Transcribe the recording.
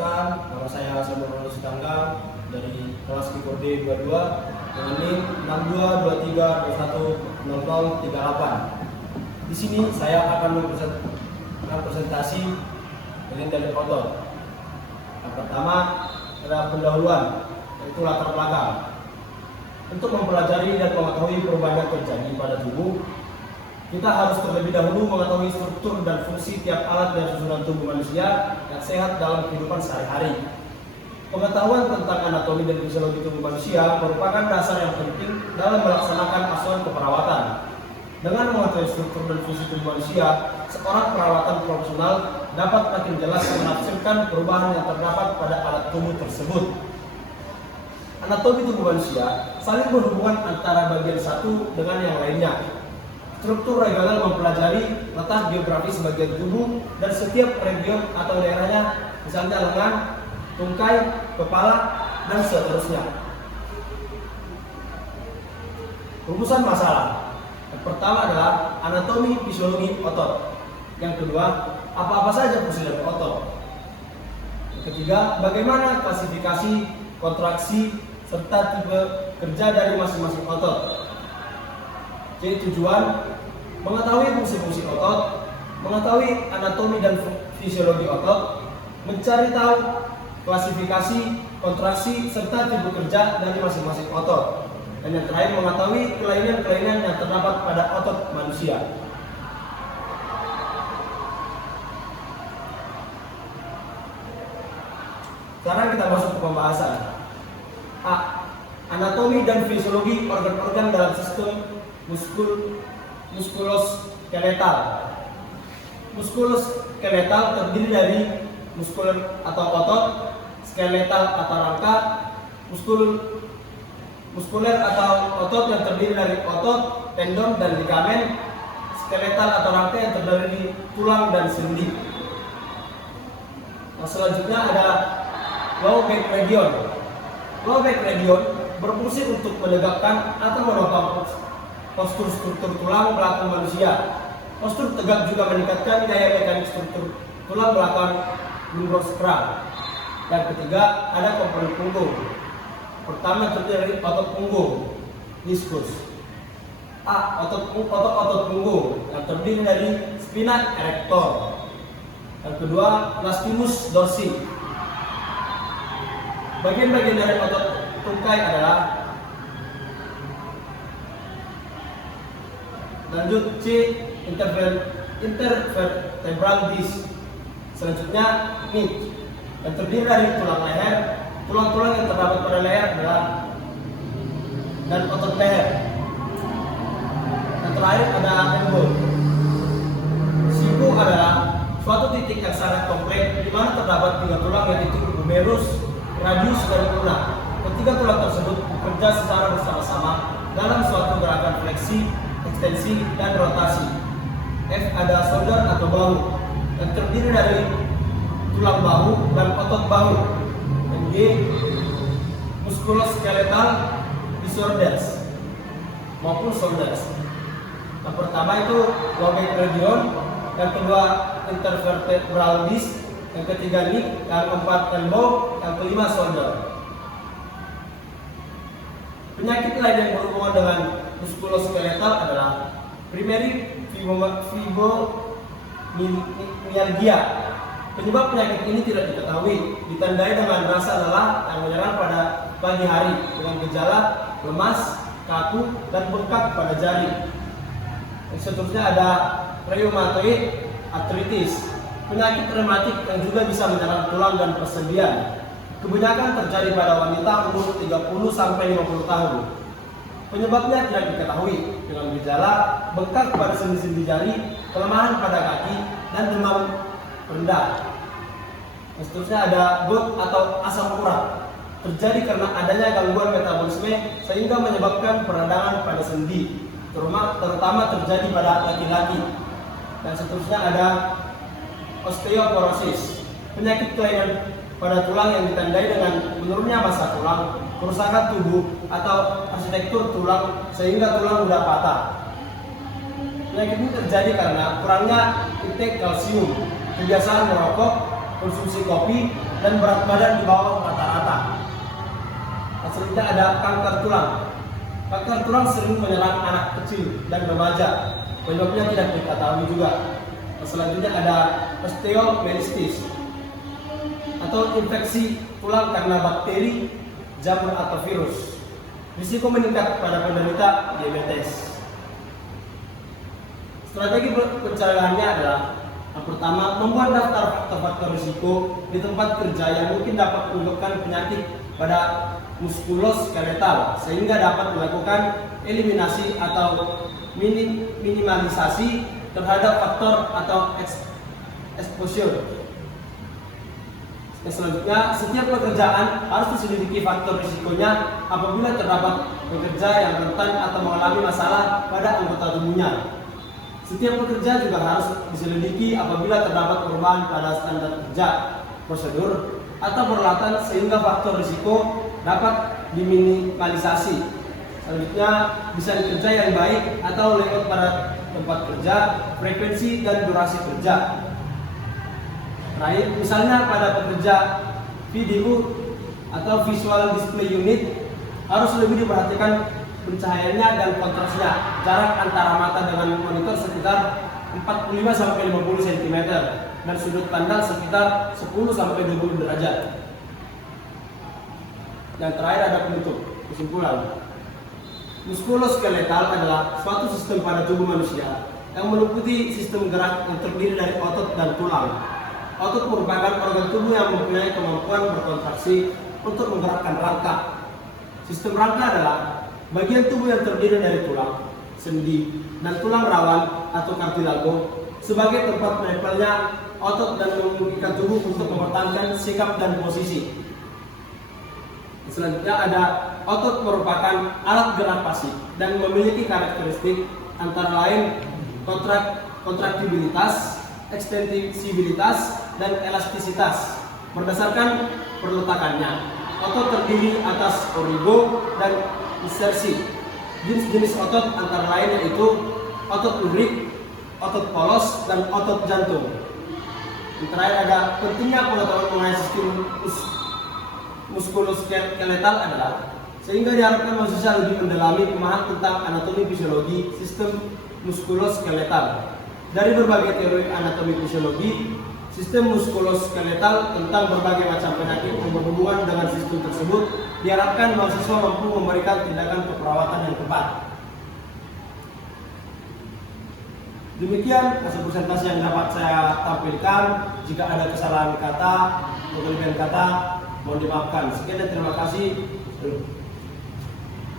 perkenalkan, nama saya Samuel Sitanggang dari kelas Kikorde 22 dengan NIM 6223210038. Di sini saya akan mempresentasikan presentasi bagian dari otot. Yang pertama adalah pendahuluan, yaitu latar belakang. Untuk mempelajari dan mengetahui perubahan yang terjadi pada tubuh, kita harus terlebih dahulu mengetahui struktur dan fungsi tiap alat dan susunan tubuh manusia yang sehat dalam kehidupan sehari-hari. Pengetahuan tentang anatomi dan fisiologi tubuh manusia merupakan dasar yang penting dalam melaksanakan asuhan keperawatan. Dengan mengetahui struktur dan fungsi tubuh manusia, seorang perawatan profesional dapat makin jelas menafsirkan perubahan yang terdapat pada alat tubuh tersebut. Anatomi tubuh manusia saling berhubungan antara bagian satu dengan yang lainnya. Struktur regional mempelajari letak geografis bagian tubuh dan setiap region atau daerahnya, misalnya lengan, tungkai, kepala, dan seterusnya. Rumusan masalah. Yang pertama adalah anatomi fisiologi otot. Yang kedua, apa-apa saja fungsi dari otot. Yang ketiga, bagaimana klasifikasi, kontraksi, serta tipe kerja dari masing-masing otot. Jadi tujuan mengetahui fungsi-fungsi otot, mengetahui anatomi dan fisiologi otot, mencari tahu klasifikasi, kontraksi, serta tipe kerja dari masing-masing otot. Dan yang terakhir mengetahui kelainan-kelainan yang terdapat pada otot manusia. Sekarang kita masuk ke pembahasan. A. Anatomi dan fisiologi organ-organ dalam sistem muskuloskeletal. Muskuloskeletal terdiri dari muskuler atau otot, skeletal atau rangka, muskuler atau otot yang terdiri dari otot, tendon, dan ligamen, skeletal atau rangka yang terdiri dari tulang dan sendi. Nah, selanjutnya ada low back region. Low back region berfungsi untuk menegakkan atau menopang postur struktur tulang belakang manusia. Postur tegak juga meningkatkan daya mekanik struktur tulang belakang lumbosacral. Dan ketiga, ada komponen punggung. Pertama terdiri dari otot punggung, diskus. A. Otot punggung yang terdiri dari spina erector. Yang kedua, lastimus dorsi. Bagian-bagian dari otot tungkai adalah lanjut C. Intervertebral disc. Selanjutnya mid yang terdiri dari tulang leher. Tulang-tulang yang terdapat pada leher adalah dan otot leher. Yang terakhir ada elbow. Siku adalah suatu titik yang sangat kompleks di mana terdapat 3 tulang yaitu humerus, radius, dan ulna. Ketiga tulang tersebut bekerja secara bersama-sama dalam suatu gerakan fleksi, ekstensi, dan rotasi. F. Ada shoulder atau bahu yang terdiri dari tulang bahu dan otot bahu. Dan G. Musculoskeletal disorders maupun shoulders. Yang pertama itu low back region, yang kedua intervertebral disc, yang ketiga knee, yang keempat elbow, yang kelima shoulder. Penyakit lain yang berhubungan dengan muskuloskeletal adalah primary fibromyalgia. Penyebab penyakit ini tidak diketahui, ditandai dengan rasa lelah yang menyerang pada pagi hari dengan gejala lemas, kaku, dan bengkak pada jari. Yang seterusnya ada rheumatoid arthritis, penyakit rematik yang juga bisa menyerang tulang dan persendian. Kebanyakan terjadi pada wanita umur 30 sampai 50 tahun. Penyebabnya tidak diketahui dengan gejala bengkak pada sendi-sendi jari, kelemahan pada kaki, dan demam rendah. Yang seterusnya ada gout atau asam urat, terjadi karena adanya gangguan metabolisme sehingga menyebabkan peradangan pada sendi, terutama terjadi pada laki-laki. Dan seterusnya ada osteoporosis, penyakit kelainan pada tulang yang ditandai dengan menurunnya massa tulang, kerusakan tubuh, atau arsitektur tulang sehingga tulang mudah patah. Penyakit ini terjadi karena kurangnya intake kalsium, kebiasaan merokok, konsumsi kopi, dan berat badan di bawah rata-rata. Selanjutnya ada kanker tulang. Kanker tulang sering menyerang anak kecil dan remaja. Penyebabnya tidak diketahui juga. Selanjutnya ada osteomyelitis atau infeksi tulang karena bakteri, jamur atau virus. Risiko meningkat pada penderita diabetes. Strategi pencegahannya adalah yang pertama, membuat daftar faktor-faktor risiko di tempat kerja yang mungkin dapat menyebabkan penyakit pada muskuloskeletal sehingga dapat melakukan eliminasi atau minimalisasi terhadap faktor atau exposure. Selanjutnya, setiap pekerjaan harus diselidiki faktor risikonya apabila terdapat pekerja yang rentan atau mengalami masalah pada anggota tubuhnya. Setiap pekerja juga harus diselidiki apabila terdapat perubahan pada standar kerja, prosedur, atau peralatan sehingga faktor risiko dapat diminimalisasi. Selanjutnya, bisa kerja yang baik atau layout pada tempat kerja, frekuensi dan durasi kerja. Terakhir, misalnya pada pekerja video atau visual display unit harus lebih diperhatikan pencahayaannya dan kontrasnya. Jarak antara mata dengan monitor sekitar 45-50 cm dan sudut pandang sekitar 10-20 derajat. Yang terakhir ada penutup. Kesimpulan, muskuloskeletal adalah suatu sistem pada tubuh manusia yang meliputi sistem gerak yang terdiri dari otot dan tulang. Otot merupakan organ tubuh yang mempunyai kemampuan berkontraksi untuk menggerakkan rangka. Sistem rangka adalah bagian tubuh yang terdiri dari tulang, sendi, dan tulang rawan atau kartilago sebagai tempat menempelnya otot dan memungkinkan tubuh untuk mempertahankan sikap dan posisi. Selanjutnya ada otot merupakan alat gerak pasif dan memiliki karakteristik antara lain kontraktibilitas, ekstensibilitas, dan elastisitas. Berdasarkan perletakannya, otot terdiri atas origo dan insersi. Jenis-jenis otot antara lain yaitu otot lurik, otot polos, dan otot jantung. Yang terakhir ada pentingnya pengetahuan mengenai sistem muskuloskeletal adalah sehingga diharapkan mahasiswa lebih mendalami pemahaman tentang anatomi fisiologi sistem muskuloskeletal. Dari berbagai teori anatomi fisiologi sistem muskuloskeletal tentang berbagai macam penyakit yang berhubungan dengan sistem tersebut, diharapkan mahasiswa mampu memberikan tindakan keperawatan yang tepat. Demikian hasil presentasi yang dapat saya tampilkan. Jika ada kesalahan kata atau kelebihan kata, mohon dimaafkan. Sekian dan terima kasih.